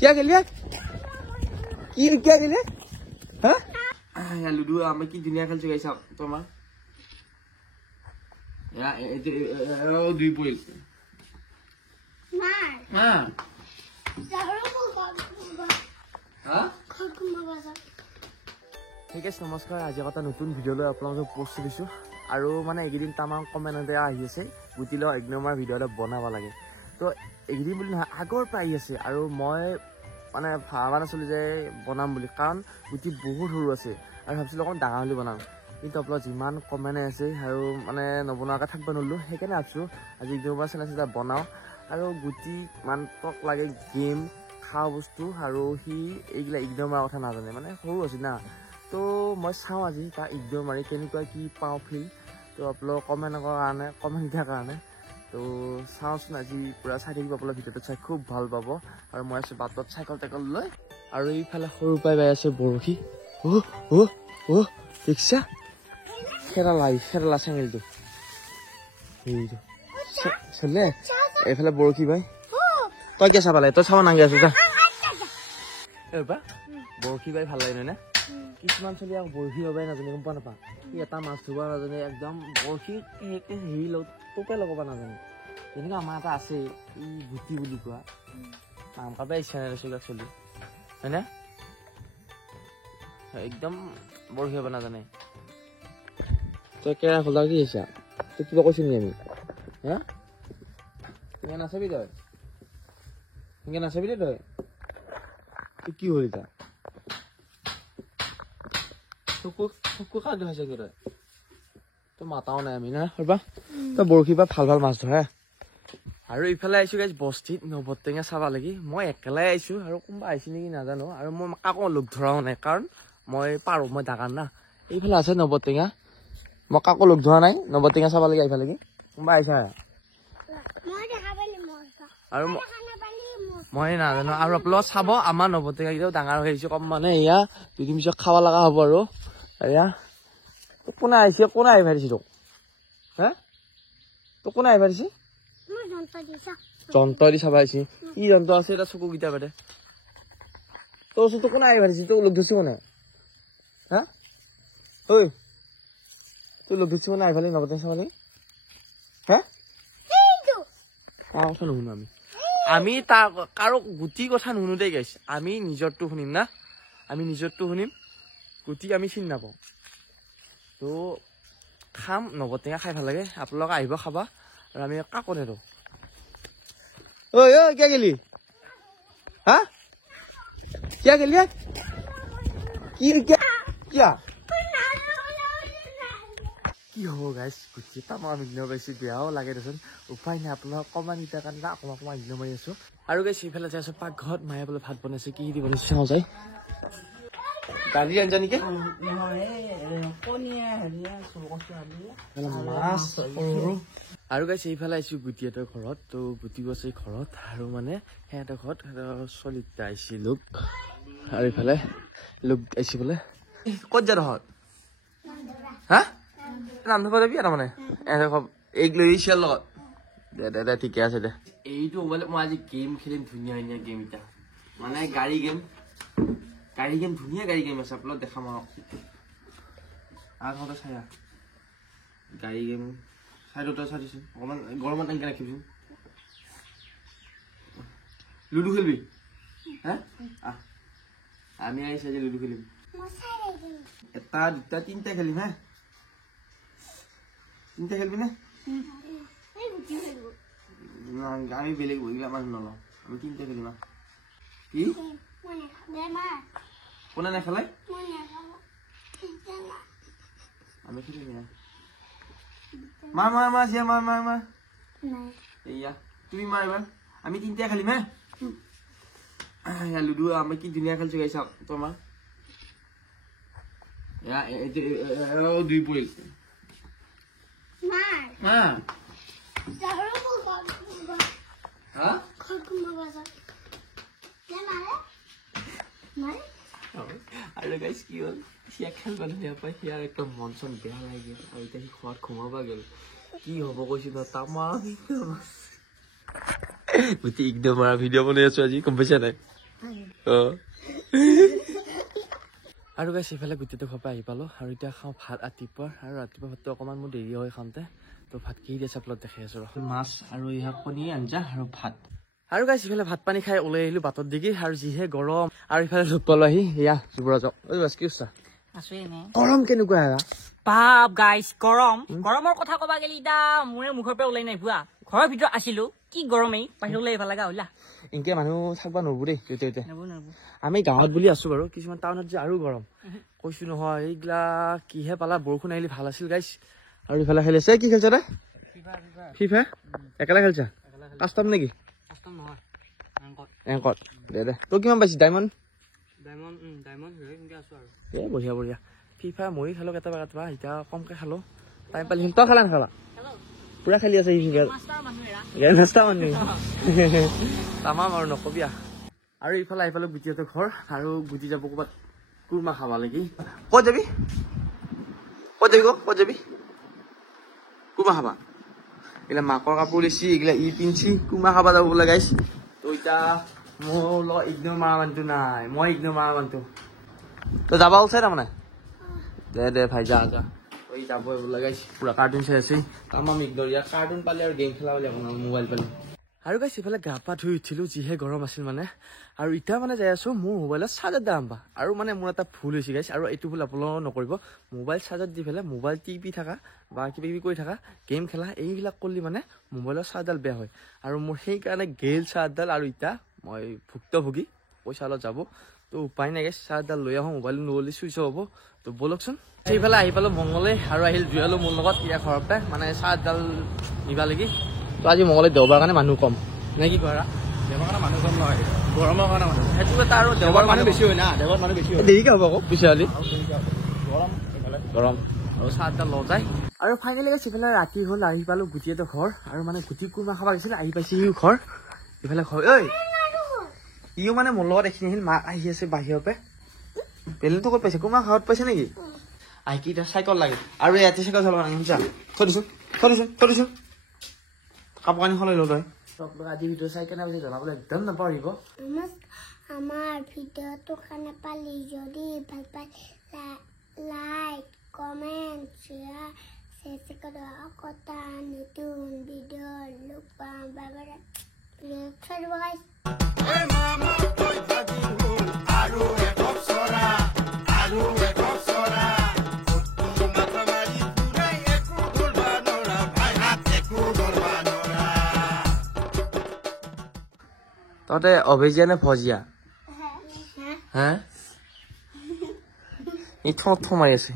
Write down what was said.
क्या खेल लिया क्या खेल लिया हाँ यार लूडो मैं की दुनिया खेल चुका है सब तो मां यार दुई पोल हाँ ঠিক আছে নমস্কাৰ আজি এটা নতুন ভিডিঅ' লৈ আপোনালোকক পোষ্ট দিছো আৰু মানে এইকেইদিন তামাম কমেণ্ট আহি আছে গুটিল একদমাৰ ভিডিঅ'টা বনাব লাগে তো এইকেইদিন বুলি নহয় আগৰ পৰা আহি আছে আৰু মই মানে ভাবা নাছিলো যে বনাম বুলি কাৰণ গুটি বহুত সৰু আছে আৰু ভাবিছিলো অকণ ডাঙৰ হ'লে বনাম কিন্তু আপোনালোক যিমান কমেণ্ট আছে আৰু মানে নবনোৱাকৈ থাকিব নোৱাৰিলোঁ সেইকাৰণে ভাবিছোঁ আজি একদমাৰ চেনেল বনাওঁ আৰু গুটি মানটক লাগে গেম খোৱা বস্তু আৰু সি এইবিলাক একদমাৰ কথা নাজানে মানে সৰু আছে না তো মই চাওঁ আজি তাৰ একদম মাৰি কেনেকুৱা কি পাওঁ ফিল তো আপোনালোক কমেণ্ট দিয়াৰ কাৰণে তো চাওঁচোন আজি পূৰা চাই থাকিব আপোনালোক ভিডিঅ'টো চাই খুব ভাল পাব আৰু মই আছোঁ বাটত চাইকেল টাইকেল লৈ আৰু এইফালে সৰু পাই বাই আছে বৰশী দেখিছা খেৰালা চেঙেলটো সেইটো চলে এইফালে বৰশী বাই তই কিয় চাব লাগে তই চাব নাগে আছো যা এইবা বৰশী বাই ভাল লাগে নহয় না কিছুমান চলি আকৌ বৰশী বাবাই নাজানে গম পোৱা নাপা সি এটা মাছ ধৰিব নাজানে একদম বৰশী হেৰি টোপে লগাব নাজানে যেনেকৈ আমাৰ এটা আছে ই গুটি বুলি কোৱা নাম কাবাই ইচ্ছা নাই চলিবিলাক চলি হয়নে একদম বৰশী বাব নাজানে তই কেৰা খোলা কি আহিছা তই কিবা কৈছিলি আমি হা এনেকৈ নাচাবি তই এনেকৈ নাচাবি দে তই তই কি হ'ল এতিয়া চকু খাদ্য হৈছে কি তই তই মাতাও নাই আমি না ৰবা তই বৰশী বা ভাল মাছ ধৰা আৰু ইফালে আহিছোঁ গাইজ বস্তিত নৱটেঙা চাব লাগি মই একেলাই আহিছোঁ আৰু কোনোবা আহিছে নেকি নাজানো আৰু মই কাকো লগ ধৰাও নাই কাৰণ মই পাৰোঁ মই ডাঙৰ না এইফালে আছে নৱটেঙা মই কাকো লগ ধৰা নাই নৱটেঙা চাব লাগে এইফালে কি কোনোবা আহিছা আৰু মই নাজানো আৰু আপোনালোক চাব আমাৰ নৱটেঙা কেইটাও ডাঙৰ হৈ আহিছে কম মানে এয়া দুদিন পিছত খাব লগা হ'ব আৰু এয়া তোক কোনে আহিছে কোনে আহি পাৰিছে তোক হা তোক কোনে আহি পাৰিছে যন্ত্ৰ দি চাব আহিছে কি যন্ত্ৰ আছে এটা চকুকেইটা বাদে তোৰ ওচৰত তোক কোনে আহি পাৰিছে তোক লগ ধৰিছে কোনে হা ঐ তোৰ লগ ধৰিছে কোনে আহি পালি নৱটেঙা চাব লাগি হা তাৰ কথা নুশুনো আমি তাৰ কাৰো গুটি কথা নুশুনো দেই গাইছ আমি নিজৰটো শুনিম না আমি নিজৰটো শুনিম গুটি আমি চিনি নাপাওঁ তো খাম নৱটেঙা খাই ভাল লাগে আপোনালোকে আহিব খাবা আৰু আমি কাকো নেৰো ঐ কিয় গেলি হা কিয় গেলি কি হ'ব গাইছ গুটি তামাম ইগনৰ পাইছোঁ বেয়াও লাগে দেচোন উপায় নাই আপোনালোকক কমান দিয়াৰ কাৰণে অকণমান ইগনৰ মাৰি আছোঁ আৰু গাইছ সেইফালে যাই আছোঁ পাকঘৰত মায়ে বোলে ভাত বনাইছে কি দি বনাইছে চাওঁ যায় গালি আঞ্জা নেকি আৰু গাইছে এইফালে আহিছোঁ গুটিহঁতৰ ঘৰত তো গুটি গৈছে ঘৰত আৰু মানে সিহঁতৰ ঘৰত চলিতা আহিছে লোক আৰু এইফালে লোক আহিছে বোলে ক'ত যা তহঁত হা নাম ধৰিব যাবি তাৰমানে এগ লৈ আহিছে লগত দে ঠিকে আছে দে এইটো মোবাইলত মই আজি গেম খেলিম ধুনীয়া ধুনীয়া গেম এটা মানে গাড়ী গেম ধুনীয়া গাড়ী গেম আছে আপোনালোক দেখাম আৰু চাই গাড়ী গেম চাইডতে চাই দিছোঁ অকণমান গৰমত এনেকৈ ৰাখিবিচোন লুডু খেলিবি হা আমি আহিছোঁ আজি লুডু খেলিম এটা দুটা তিনিটা খেলিম হা তিনিটা খেলিবি নে আমি বেলেগ বহিলে আমাৰ নলওঁ আমি তিনিটা খেলিম কি কোনে নেখেলাই আমি খেলিম মাৰ এয়া তুমি মাৰ এবাৰ আমি তিনিটা খেলিম হা লুডু আমি কি ধুনীয়া খেলিছো গাই চাওক তই মাৰ দুই পোল আৰু গাইছ কি হ'ল সিয়াক খেলবা নাপায় সিয়াৰ একদম মন চন বেয়া লাগে আৰু এতিয়া সি খোৱাত ঘুমাব গ'ল কি হ'ব কৈছোঁ ন তামাম গুটি একদম ভিডিঅ' বনাই আছোঁ আজি গম পাইছা নাই আৰু গাইছ এইফালে গোটেইটো ঘৰৰ পৰা আহি পালোঁ আৰু এতিয়া খাওঁ ভাত ৰাতিপুৱাৰ আৰু ৰাতিপুৱা ভাতটো অকণমান মোৰ দেৰি হয় খাওঁতে তো ভাত কি দিয়ে চাপলত দেখাই আছোঁ মাছ আৰু ইহা কণী আঞ্জা আৰু ভাত আৰু গাইছ ইফালে ভাত পানী খাই ওলাই আহিলোঁ বাটত দিগি আৰু যিহে গৰম আৰু ইফালে লগ পালোঁ আহি এয়া যুৱৰাজক কি কৈছা গৰম কেনেকুৱা বাপ গাইছ গৰমৰ কথা কবা গেলি ইতা মোৰে মুখৰ পৰা ওলাই নাই ভুৱা ঘৰৰ ভিতৰত আছিলো কি গৰমেই বাহিৰলৈ আহিব লগা হলা এনেকে মানুহ থাকবা নবো দেই য'তে আমি গাঁৱত বুলি আছো বাৰু কিছুমান টাউনত যে আৰু গৰম কৈছো নহয় এইগিলা কিহে পালা বৰষুণ আহিলে ভাল আছিল গাইছ আৰু ইফালে খেলি আছে কি খেলছা তই ফিফা একেলা খেলছা কাষ্টম নেকি এংকত দে তই কিমান পাইছি ডায়মণ্ড এ বঢ়িয়া বঢ়িয়া ফিফা ময়ো খালো কেতিয়াবা এতিয়া কমকে খালো টাইম পালি তই খালা নাখালা পুৰা খেলি আছে তামাম আৰু নকবি আৰু ইফালে আহি পালো গুটিহঁতৰ ঘৰ আৰু গুটি যাব ক'ৰবাত কুৰমা খাবা লাগি ক'ত যাবি ক'ত যাবি কুৰমা খাবা এইগিলা মাকৰ কাপোৰ লৈছি এইগিলা পিন্ধছি কুৰমা খাবা যাব বোলে গাইছ তো এতিয়া মোৰ লগত ইগনোৰ মাৰা মানুহটো নাই মই ইগনোৰ মাৰা মানুহটো তই যাবা ওলছে তাৰমানে দে ভাই যা যাবই বোলে গাইছ পুৰা কাৰ্টুন চাই আছে তামাম ইগনোৰ ইয়াত কাৰ্টুন পালে আৰু গেম খেলা বুলি আপোনাৰ মোবাইল পালে আৰু গাইছ ইফালে গা পা ধুই উঠিলোঁ যিহে গৰম আছিল মানে আৰু এতিয়া মানে যাই আছোঁ মোৰ মোবাইলত চাৰ্জাৰ দাম বা আৰু মানে মোৰ এটা ভুল হৈছে গাইছ আৰু এইটো ভুল আপোনালোকে নকৰিব মোবাইল চাৰ্জাৰ দি পেলাই মোবাইল টিপি থকা বা কিবা কিবি কৰি থকা গেম খেলা এইবিলাক কৰিলে মানে মোবাইলৰ চাৰ্জডাল বেয়া হয় আৰু মোৰ সেইকাৰণে গেল চাৰ্জডাল আৰু এতিয়া মই ভুক্তভোগী পইচা অলপ যাব তো উপায় নাই গাইছ চাৰ্জডাল লৈ আহোঁ মোবাইল নগ'লে চুইচ অফ হ'ব তো ব'লকচোন সেইফালে আহি পালোঁ মংগলে আৰু আহিল জুয়ালো মোৰ লগত ইয়াৰ ঘৰৰ পৰা মানে চাৰ্জডাল নিবা লাগি তো আজি মংগলে দেওবাৰ কাৰণে মানুহ কম নে কি কৰা দেওবাৰ কাৰণে মানুহ কম নহয় গৰমৰ কাৰণে মানুহ সেইটো এটা আৰু দেওবাৰ মানুহ বেছি হয় না দেওবাৰ মানুহ বেছি হয় দেৰিকে হ'ব আকৌ পিছালি গৰম আৰু চাৰ্জডাল লৈ যায় আৰু ফাইনেলি সিফালে ৰাতি হ'ল আহি পালোঁ গুটিহঁতৰ ঘৰ আৰু মানে গুটি কুৰমা খাব গৈছিল আহি পাইছে সিও ঘৰ ইফালে ঘৰ ঐ ইও মানে মোৰ লগত এইখিনি আহিল মাক আহি আছে বাহিৰৰ পৰা বেলুনটো ক'ত পাইছে কুৰমা খাৱত পাইছে নেকি আহি কি এতিয়া চাইকেল লাগে আৰু ইয়াতে চাইকেল চলাব লাগে শুনিছা থৈ দিছোঁ কাপোৰ কানি সলাই লওঁ তই আজি ভিডিঅ' চাই কেনে বুলি জনাবলৈ একদম নাপাহৰিব আমাৰ ভিডিঅ'টো খানে পালি যদি ভাল পাই লাইক কমেণ্ট শ্বেয়াৰ সাবস্ক্ৰাইব কৰা নতুন ভিডিঅ' লগ পাম বাই বাই তহঁতে অভেজিয়া নে ভজিয়া হে ই থ মাৰি আছে